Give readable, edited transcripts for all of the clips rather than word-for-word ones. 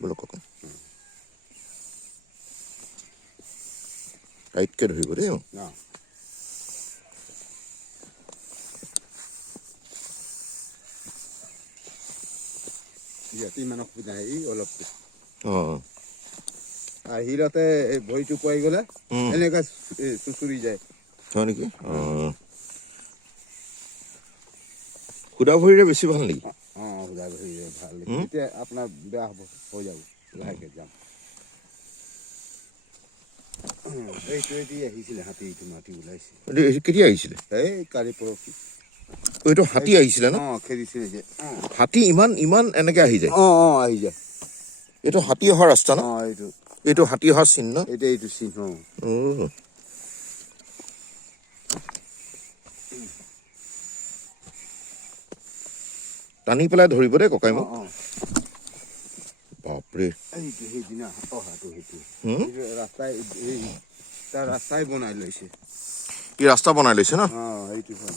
বোলো ককাই টাইটকে ধৰিব দেই ইয়াতে ইমান অসুবিধা নাই অলপ অঁ আহিলতে ভৰিটো পোৱাই গ'লে এনেকৈ চুচুৰি যায় হয় নেকি অঁ সুদা ভৰিৰে বেছি ভাল নেকি অঁ সুদা ভৰিৰে ভাল এতিয়া আপোনাৰ বেয়া হ'ব হৈ যাব লাহেকৈ যাম এইটোৱেদি আহিছিলে হাতীটো মাটি ওলাইছে কেতিয়া আহিছিলে এই কালি পৰহি এইটো হাতী আহিছিলে ন অঁ খেদিছিলে যে হাতী ইমান ইমান এনেকে আহি যায় অঁ অঁ আহি যায় এইটো হাতী অহা ৰাস্তা ন অঁ এইটো হাতী অহাৰ চিহ্ন এতিয়া এইটো চিহ্ন টানি পেলাই ধৰিব দেই ককাই মোক অঁ বাপৰে এইটো সেইদিনা অহাটো সেইটো ৰাস্তাই এই তাৰ ৰাস্তাই বনাই লৈছে ই ৰাস্তা বনাই লৈছে ন অঁ সেইটো হয়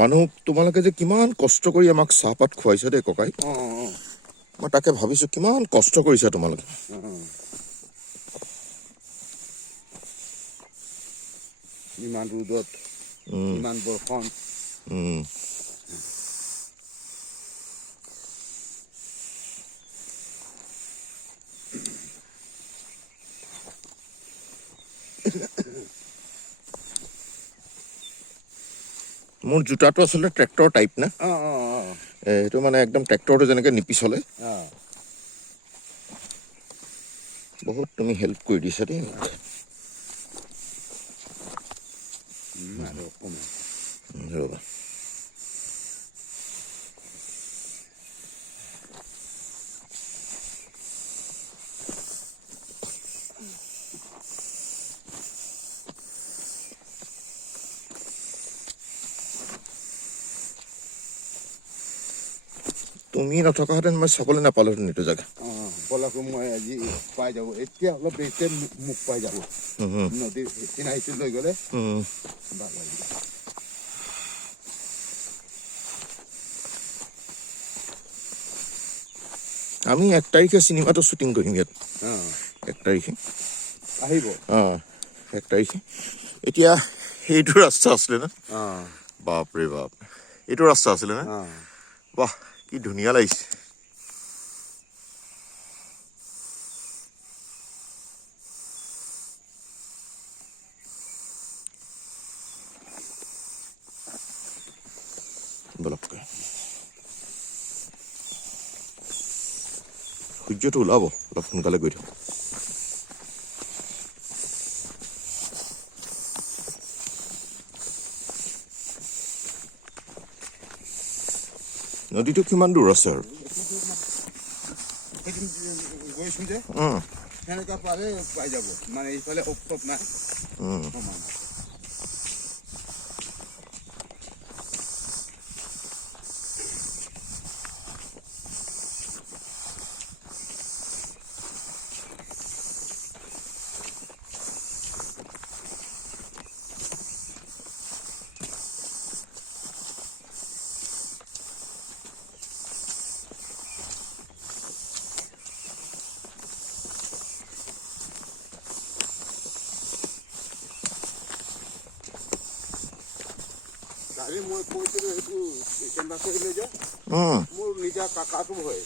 মানুহ তোমালোকে যে কিমান কষ্ট কৰি আমাক চাহপাত খুৱাইছা দেই ককাই মই তাকে ভাবিছো কিমান কষ্ট কৰিছা তোমালোকে ইমান ৰ'দত ইমান বৰষুণ মোৰ জোতাটো আচলতে ট্ৰেক্টৰ টাইপ না সেইটো মানে একদম ট্ৰেক্টৰটো যেনেকে নিপিছলে বহুত তুমি হেল্প কৰি দিছা দেই ৰ'বা তুমি নথকাহেঁতেন মই চাবলৈ নাপালোহেঁতেন এইটো জেগা পলাকো মই আজি পাই যাব এতিয়া অলপ দেৰিতে মোক পাই যাব নদীৰ কিনাৰীটো লৈ গ'লে ভাল লাগিব আমি 1 তাৰিখে চিনেমাটো শ্বুটিং কৰিম ইয়াত 1 তাৰিখে আহিব 1 তাৰিখে এতিয়া সেইটো ৰাস্তা আছিলে না বাপৰে বাপ এইটো ৰাস্তা আছিলে না বাহ কি ধুনীয়া লাগিছে সূৰ্যটো ওলাব অলপ সোনকালে গৈ থাকোঁ নদীটো কিমান দূৰ আছে আৰু গৈছো যে সেনেকুৱা পালে পাই যাব মানে এইফালে অপটপ নাই কালি মই কৈছিলোঁ সেইটো কেনেবা কৰিলে যে মোৰ নিজা কাকাটো হয়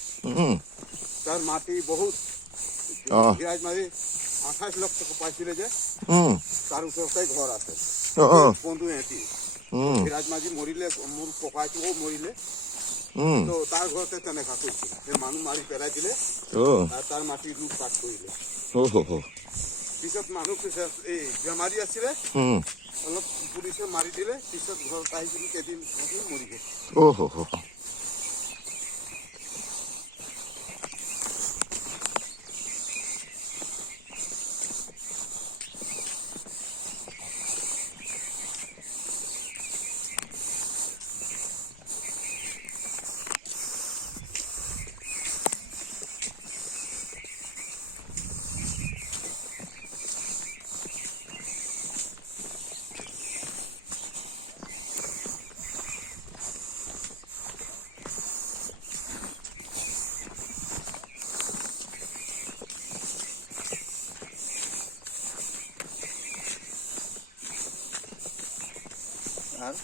তাৰ মাটি বহুত বিৰাজ মাৰি 28 লাখ টকা পাইছিলে যে তাৰ ওচৰতে ঘৰ আছে বন্ধু এটি বিৰাজ মাঝি মৰিলে মোৰ ককাইটোও মৰিলে তো তাৰ ঘৰতে তেনেকা কৰিছিল সেই মানুহ মাৰি পেলাই দিলে আৰু তাৰ মাটি লুট পাট কৰিলে পিছত মানুহ এই বেমাৰী আছিলে অলপ পুলিচে মাৰি দিলে পিছত ঘৰত আহি কিনি কেইদিন মৰি গ'ল আৰু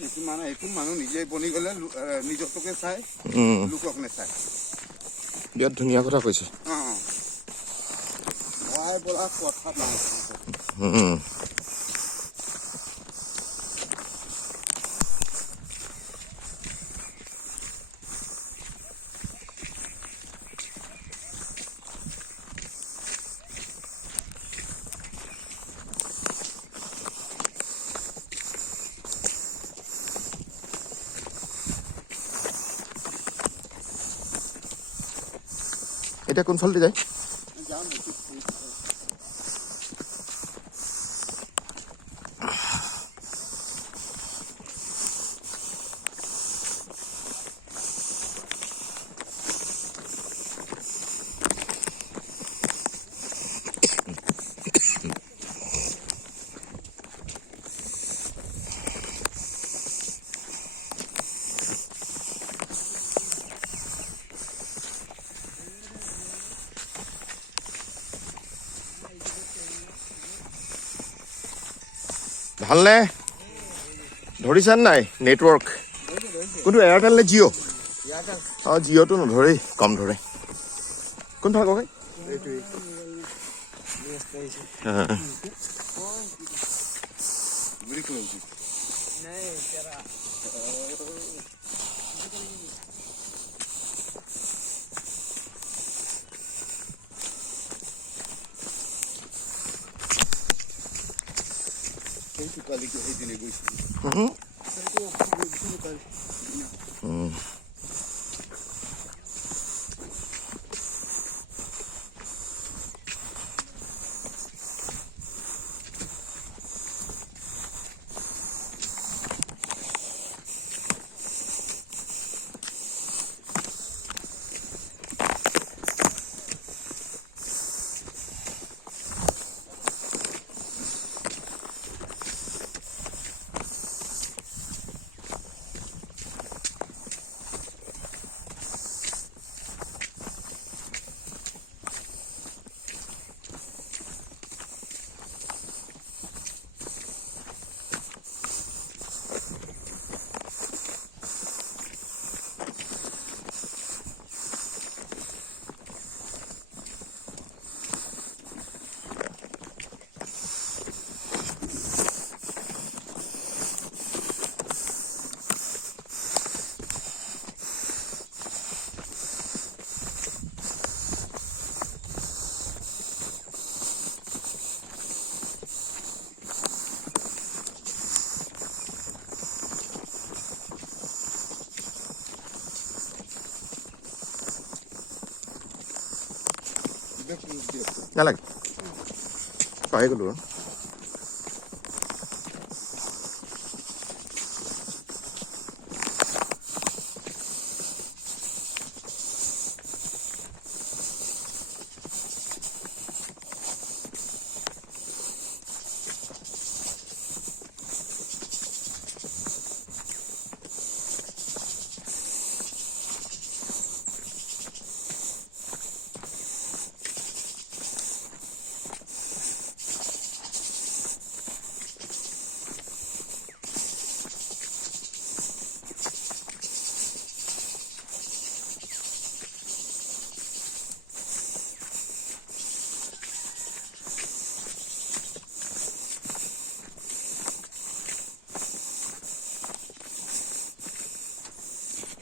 এইটো মানুহ নিজে বনি গ'লে নিজৰটোকে চাই লোকক নেচায় বিৰাট ধুনীয়া কথা কৈছে মই বোলা কথা নাই এতিয়া কোনফালে যায় যাম ভালনে ধৰিছা নাই নেটৱৰ্ক কোনটো এয়াৰটেল নে জিঅ' অঁ জিঅ'টো নধৰেই কম ধৰে কোনফালে কওঁগৈ সেইটো কালি সেইদিনে গৈছিলোঁ নালাগে পাই গ'লো আৰু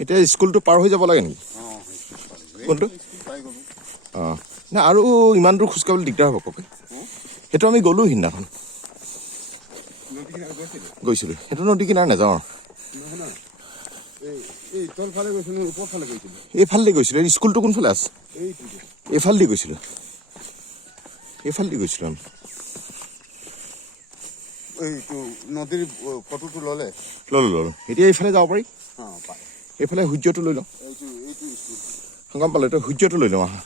এতিয়া স্কুলটো পাৰ হৈ যাব লাগে নেকি কোনটো অঁ নাই আৰু ইমান দূৰ খোজকাঢ়িবলৈ দিগদাৰ হ'ব ককে সেইটো আমি গ'লোঁ সিদিনাখন গৈছিলোঁ সেইটো নদী কিনাৰ নাযাওঁ এইফালেদি গৈছিলোঁ স্কুলটো কোনফালে আছে এইফালেদি গৈছিলোঁ আমি নদীৰ ফটোটো ল'লে ল'লোঁ এতিয়া এইফালে যাব পাৰি এইফালে সূৰ্যটো লৈ লওঁ গম পালোঁ এতিয়া সূৰ্যটো লৈ লওঁ আহা